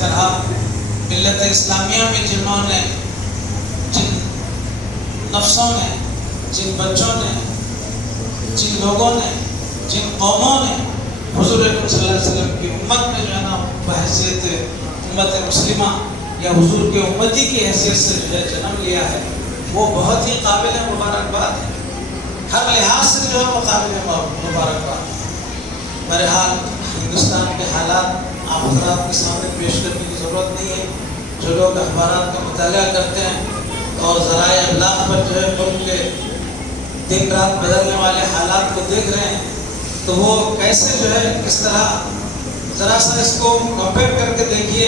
طرح ملت اسلامیہ میں جنہوں نے، جن نفسوں نے، جن بچوں نے، جن لوگوں نے، جن قوموں نے حضور اکرم صلی اللہ علیہ وسلم کی امت میں جو ہے نا بحیثیت امت مسلمہ یا حضور کے امتی کی حیثیت سے جو ہے جنم لیا ہے، وہ بہت ہی قابل مبارکباد ہے، ہر لحاظ سے جو ہے وہ قابل مبارکباد ہے۔ بہرحال ہندوستان کے حالات آپ حضرات کے سامنے پیش کرنے کی ضرورت نہیں ہے۔ جو لوگ اخبارات کا مطالعہ کرتے ہیں اور ذرائع ابلاغ پر جو ہے ملک کے دن رات بدلنے والے حالات کو دیکھ رہے ہیں تو وہ کیسے جو ہے کس طرح، ذرا سا اس کو کمپیئر کر کے دیکھیے۔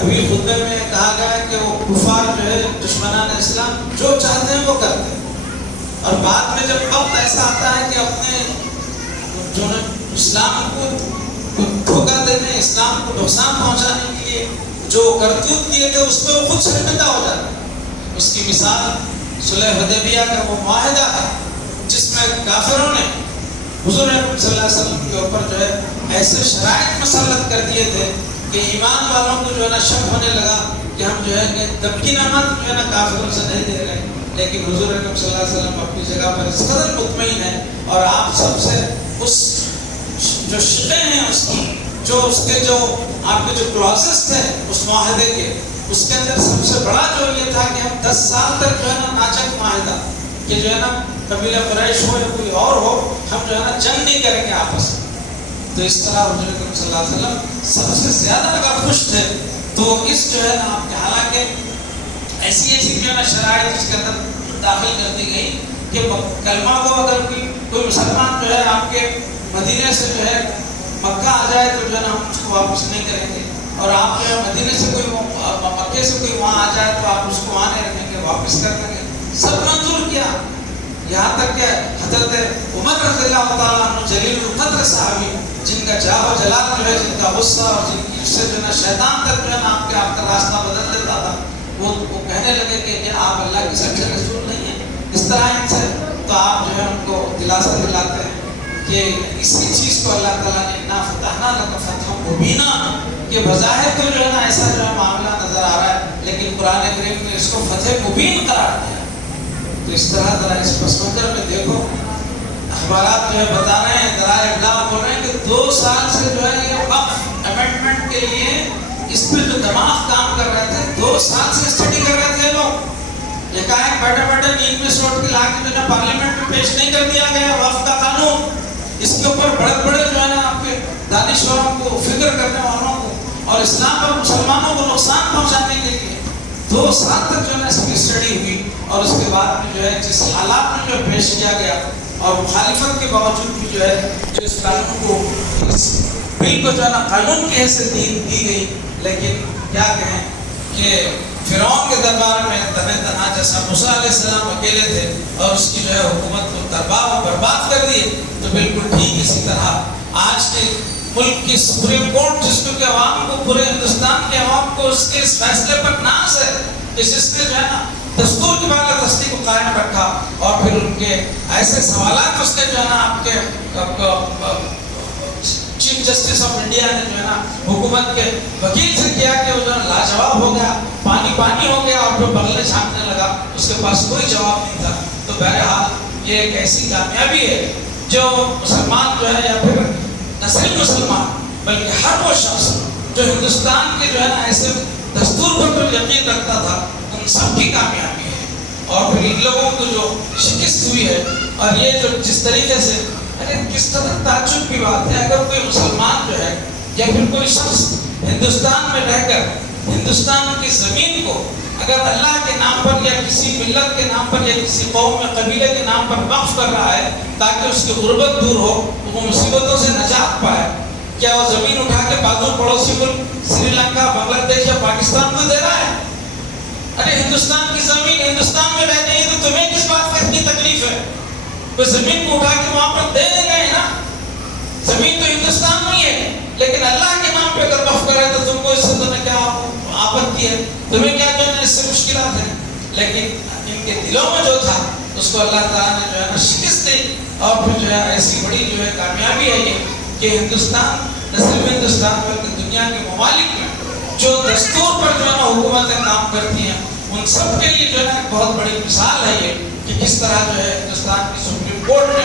ابھی خطبے میں کہا گیا ہے کہ وہ کفار جو ہے دشمنان اسلام جو چاہتے ہیں وہ کرتے ہیں، اور بعد میں جب وقت ایسا آتا ہے کہ اپنے جو ہے اسلام کو دھوکہ دینے، اسلام کو نقصان پہنچانے کے لیے جو کرتوت کیے تھے اس پہ وہ خود شرمندہ ہو جاتے ہیں۔ اس کی مثال صلح حدیبیہ کا وہ معاہدہ ہے جس میں کافروں نے حضور اکرم صلی اللہ علیہ وسلم کے اوپر جو ہے ایسے شرائط مسلط کر دیے تھے کہ ایمان والوں کو جو ہے نا شک ہونے لگا کہ ہم جو ہے کہ تمکینات جو ہے نا کافروں سے نہیں دے رہے، لیکن حضور اکرم صلی اللہ علیہ وسلم اپنی جگہ پر اس قدر مطمئن ہے، اور آپ سب سے اس جو شقیں ہیں اس کی، جو اس کے جو آپ کے جو کلاسز تھے اس معاہدے کے، اس کے اندر سب سے بڑا جو یہ تھا کہ ہم 10 سال تک جو ہے نا ناچک معاہدہ کہ جو ہے نا قبیلہ قریش ہو یا کوئی اور ہو، ہم جو ہے نا جنگ نہیں کریں گے آپس میں۔ تو اس طرح حضور اکرم صلی اللہ علیہ وسلم سب سے زیادہ اگر خوش تھے تو اس جو ہے نا آپ کے، حالانکہ ایسی جو ہے نا شرائط اس کے اندر داخل کر دی گئی کہ کلمہ کو اگر کوئی مسلمان جو ہے آپ کے مدینے سے جو ہے مکہ آ جائے تو جو ہے نا ہم اس کو واپس نہیں کریں گے، اور آپ جو ہے مدینے سے کوئی مکے سے کوئی وہاں آ جائے تو آپ اس کو وہاں نہیں رکھیں گے، واپس کر دیں گے۔ سب منظور کیا، یہاں تک کہ حضرت عمر رضی اللہ تعالیٰ عنہ جلیل القدر صحابی، جن کا جاہ و جلال جو ہے، جن کا غصہ اور جن کی سے جو ہے نا شیطان تک جو ہے نا آپ کا راستہ بدل دیتا تھا، وہ کہنے لگے کہ آپ اللہ کے سچے رسول نہیں ہیں، اس طرح ان سے تو آپ جو ہے ان کو دلاسا دلاتے ہیں کہ اسی چیز کو اللہ تعالیٰ نے انا فتحنا لک فتحا مبینا، کہ بظاہر تو جو ہے نا ایسا جو ہے معاملہ نظر آ رہا ہے، لیکن قرآن کریم نے اس کو فتح مبین قرار دیا۔ تو اس طرح ذرا اس پس منظر میں دیکھو، اخبارات جو ہے بتا رہے ہیں، ذرائع ابلاغ بول رہے ہیں کہ 2 سال سے جو ہے یہ وقف امینڈمنٹ کے لیے اس پہ جو دماغ کام کر رہے تھے، 2 سال سے اسٹڈی کر رہے تھے لوگ۔ ایک بیٹھے بیٹھے نیند میں سوٹ کے لا کے جو ہے پارلیمنٹ میں پیش نہیں کر دیا گیا وقف کا قانون، اس کے اوپر بڑے بڑے جو ہے نا آپ کے دانشوروں کو، فکر کرنے والوں کو اور اسلام اور مسلمانوں کو نقصان پہنچانے کے لیے 2 سال تک جو ہے نا اس کی اسٹڈی ہوئی، اور اس کے بعد میں جو ہے جس حالات میں جو پیش کیا گیا اور مخالفت کے باوجود بھی جو ہے جو اس قانون کو، اس بل کو جو ہے نا قانون کی حیثیت دی گئی، لیکن کیا کہیں کہ فرعون کے دربار میں تنہ تنہا جیسا موسیٰ علیہ السلام اکیلے تھے اور اس کی جو ہے حکومت کو تباہ و برباد کر دیے، تو بالکل ٹھیک اسی طرح آج کے ملک کی سپریم کورٹ، جس کو کہ عوام کو، پورے ہندوستان کے عوام کو اس کے اس فیصلے پر ناز ہے کہ جس نے جو ہے نا دستور کی بالادستی کو قائم رکھا، اور پھر ان کے ایسے سوالات اس نے جو ہے نا آپ کے چیف جسٹس آف انڈیا نے جو ہے نا حکومت کے وکیل سے کیا کہ وہ جو ہے لاجواب ہو گیا، پانی ہو گیا، اور جو بغلیں چھانکنے لگا، اس کے پاس کوئی جواب نہیں تھا۔ تو بہرحال یہ ایک ایسی کامیابی ہے جو مسلمان جو ہے، یا پھر نہ صرف مسلمان بلکہ ہر وہ شخص جو ہندوستان کے جو ہے نا ایسے دستور پر جو یقین رکھتا تھا، ان سب کی کامیابی ہے۔ اور پھر ان لوگوں کو جو شکست ہوئی ہے، اور یہ جو جس طریقے سے، کس طرح تعجب کی بات ہے، اگر کوئی مسلمان جو ہے یا پھر کوئی شخص ہندوستان میں رہ کر ہندوستان کی زمین کو اگر اللہ کے نام پر یا کسی ملت کے نام پر یا کسی قوم یا قبیلے کے نام پر وقف کر رہا ہے تاکہ اس کی غربت دور ہو، وہ مصیبتوں سے نجات پائے، کیا وہ زمین اٹھا کے بازو پڑوسی ملک سری لنکا، بنگلہ دیش یا پاکستان کو دے رہا ہے؟ ارے ہندوستان کی زمین ہندوستان میں رہ گئی تو تمہیں کس بات کا اتنی تکلیف ہے؟ وہ زمین کو اٹھا کے وہاں پر دے دیں گے نا، زمین تو ہندوستان میں ہی ہے، لیکن اللہ کے نام پہ اگر وقف کرے تو تم کو اس سے تمہیں کیا آپتی ہے؟ تمہیں کیا جو ہے اس سے مشکلات ہیں؟ لیکن ان کے دلوں میں جو تھا اس کو اللہ تعالیٰ نے جو ہے نا شکست دی، اور پھر جو ہے ایسی بڑی جو ہے کامیابی ہے یہ کہ ہندوستان نہ صرف ہندوستان بلکہ دنیا حکومتیں کام کرتی ہیں، ان سب کے لیے جو ہے ایک بہت بڑی مثال ہے یہ کہ کس طرح جو ہے ہندوستان کی سپریم کورٹ نے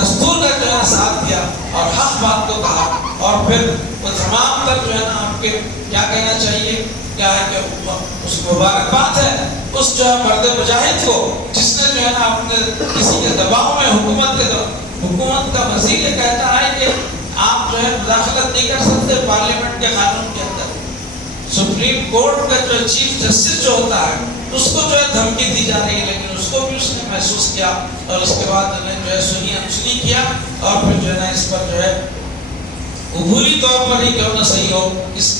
دستور کا جو ہے ساتھ دیا اور حق بات کو کہا، اور پھر وہ تمام تر جو ہے نا آپ کے کیا کہنا چاہیے، کیا ہے کہ اس کی مبارکباد ہے اس جو ہے مرد مجاہد کو جس نے جو ہے نا اپنے کسی کے دباؤ میں حکومت کا وزیر یہ کہتا ہے کہ آپ جو ہے مداخلت نہیں کر سکتے پارلیمنٹ کے قانون کے اندر، سپریم کورٹ کا جو چیف جسٹس جو ہوتا ہے اس کو جو ہے دھمکی دی جا رہی ہے، لیکن اس کو بھی اس نے محسوس کیا اور اس کے بعد انہیں جو ہے سنی انسنی کیا اور پھر جو ہے نا اس پر جو ہے عبوری طور پر ہی کیوں نہ صحیح ہو اس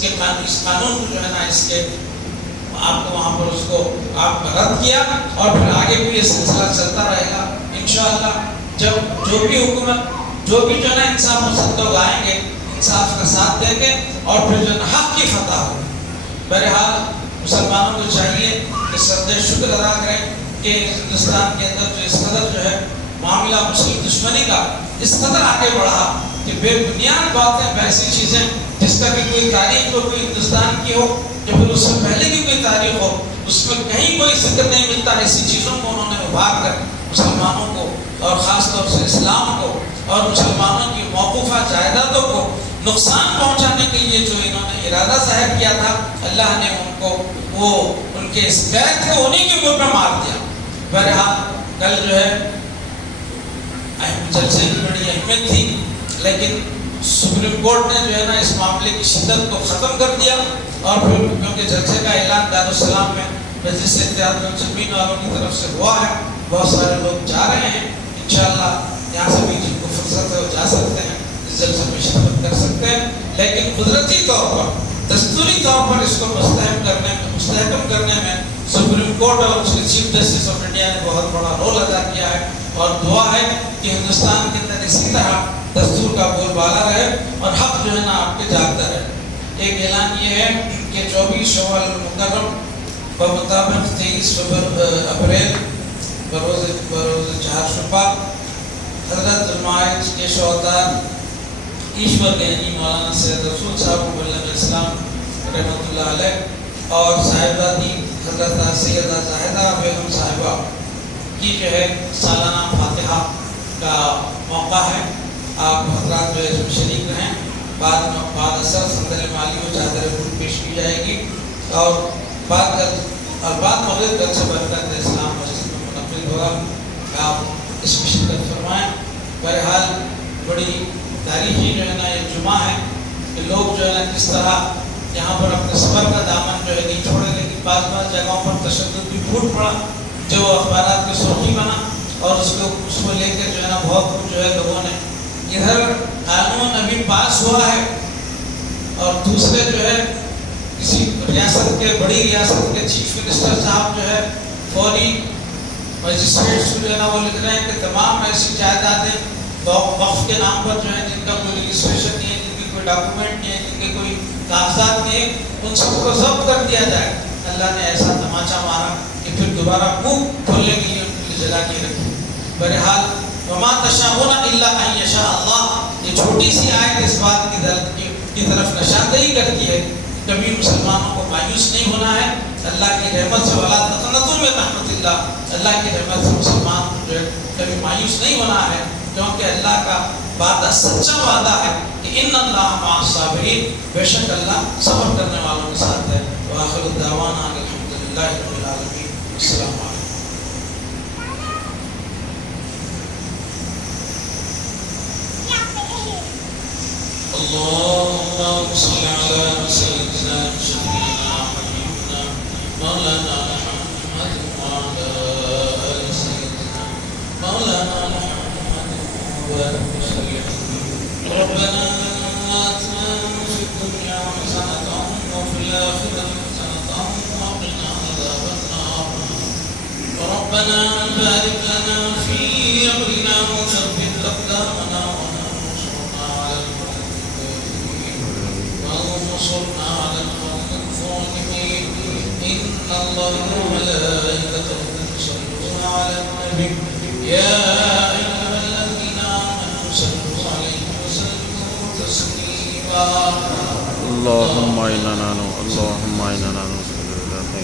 قانون کو جو ہے نا اس کے آپ کو وہاں پر اس کو آپ رد کیا، اور پھر آگے بھی یہ سلسلہ چلتا رہے گا انشاءاللہ، جب جو بھی حکومت جو بھی جو ہے نا انصاف پسند لوگ آئیں گے انصاف کا ساتھ دیں گے اور پھر جو ہے نا حق کی فتح ہو۔ بہرحال مسلمانوں کو چاہیے کہ سجدہ شکر ادا کریں کہ ہندوستان کے اندر جو اس قدر جو ہے معاملہ مسلم دشمنی کا اس قدر آگے بڑھا کہ بے بنیاد باتیں ایسی چیزیں جس کا کہ کوئی تاریخ تو کوئی ہندوستان کی ہو یا پھر اس سے پہلے کی کوئی تاریخ ہو اس میں کہیں کوئی ذکر نہیں ملتا، ایسی چیزوں کو انہوں نے ابھار کر مسلمانوں کو اور خاص طور سے اسلام کو اور مسلمانوں کی موقوفہ جائیدادوں کو نقصان پہنچانے کے لیے جو انہوں نے ارادہ ظاہر کیا تھا، اللہ نے ان کو وہ ان کے اس قید کو انہیں کے منہ پہ مار دیا۔ بہرحال کل جو ہے جلسے کی بڑی اہمیت تھی، لیکن سپریم کورٹ نے جو ہے نا اس معاملے کی شدت کو ختم کر دیا، اور پھر کیونکہ جلسے کا اعلان دارالسلام میں مجلس اتحاد المسلمین والوں کی طرف سے ہوا ہے، بہت سارے لوگ جا رہے ہیں، انشاءاللہ یہاں سے بھی جن کو فرصت ہے وہ جا سکتے ہیں، اس جلسے میں شرکت کر سکتے ہیں، لیکن قدرتی طور پر دستوری طور پر اس کو مستحکم کرنے میں سپریم کورٹ اور اس کے چیف جسٹس آف انڈیا نے بہت بڑا رول ادا کیا ہے، اور دعا ہے کہ ہندوستان کے اندر اسی طرح دستور کا بول بالا رہے اور حق جو ہے نا آپ کے جاگتا رہے۔ ایک اعلان یہ ہے کہ 24 شوال المکرم بمطابق 23 اپریل بروز چہارشنبہ حضرت المعاج کے شوہدار ایشور گیانی مولانا سید رسول صاحب مبلغ اسلام رحمۃ اللہ علیہ اور صاحبزادی حضرت سیدہ زاہدہ بیگم صاحبہ کی جو ہے سالانہ فاتحہ کا موقع ہے، آپ حضرات جو ہے اس میں شریک رہیں، بعد اثر صندل مالی و چادر پھول پیش کی جائے گی، اور بعد مغرب گھر سے برکت اسلام مسجد میں منعقد ہوگا، آپ اس میں شرکت فرمائیں۔ بہرحال بڑی تاریخی جو ہے نا یہ جمعہ ہے کہ لوگ جو ہے نا کس طرح یہاں پر اپنے صبر کا دامن جو ہے نہیں چھوڑے، لیکن بعض جگہوں پر تشدد بھی پھوٹ پڑا جو اخبارات کی سرخی بنا، اور اس کو لے کے جو ہے نا بہت جو ہے لوگوں نے ادھر قانون ابھی پاس ہوا ہے، اور دوسرے جو ہے کسی ریاست کے بڑی ریاست کے چیف منسٹر صاحب جو ہے فوری مجسٹریٹس کو جو ہے نا وہ لکھ رہے ہیں کہ تمام ایسی جائیدادیں وقف کے نام پر جو ہے جن کا کوئی رجسٹریشن نہیں ہے، جن کی کوئی ڈاکومنٹ نہیں ہے، جن کے کوئی کاغذات نہیں ہے، ان سب کو ضبط کر دیا جائے۔ اللہ نے ایسا تماچا مارا کہ پھر دوبارہ منہ کھولنے کے لیے ان کے لیے جگہ نہیں رکھی۔ بہرحال وما تشاءون الا ان یشاء اللہ، یہ چھوٹی سی آیت اس بات کی طرف نشاندہی کرتی ہے کبھی مسلمانوں کو مایوس نہیں ہونا ہے، اللہ کی رحمت سے ولا تقنطوا من رحمت اللہ، اللہ کی رحمت سے مسلمان جو ہے کبھی مایوس نہیں ہونا ہے، کیونکہ اللہ کا وعدہ سچا وعدہ ہے کہ ان اللہ مع الصابرین، بے شک اللہ صبر کرنے والوں کے ساتھ ہے۔ وآخر الدعوانا الحمدللہ رب العالمین، السلام علیکم۔ اللهم صل على سيدنا شفيعنا حبيبنا مولانا محمد وعلى آل سيدنا مولانا محمد وسلم۔ ربنا آتنا في الدنيا حسنة وفي الآخرة حسنة وقنا عذاب النار، ربنا بارك لنا في أمرنا وثبت أقدامنا وانصرنا على القوم الظالمين، إن الله وملائكته يصلون على النبي يا أيها الذين آمنوا صلوا عليه وسلموا تسليما۔ اللهم إنا نسألك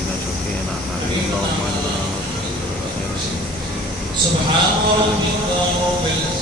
سبحان ربك رب العزة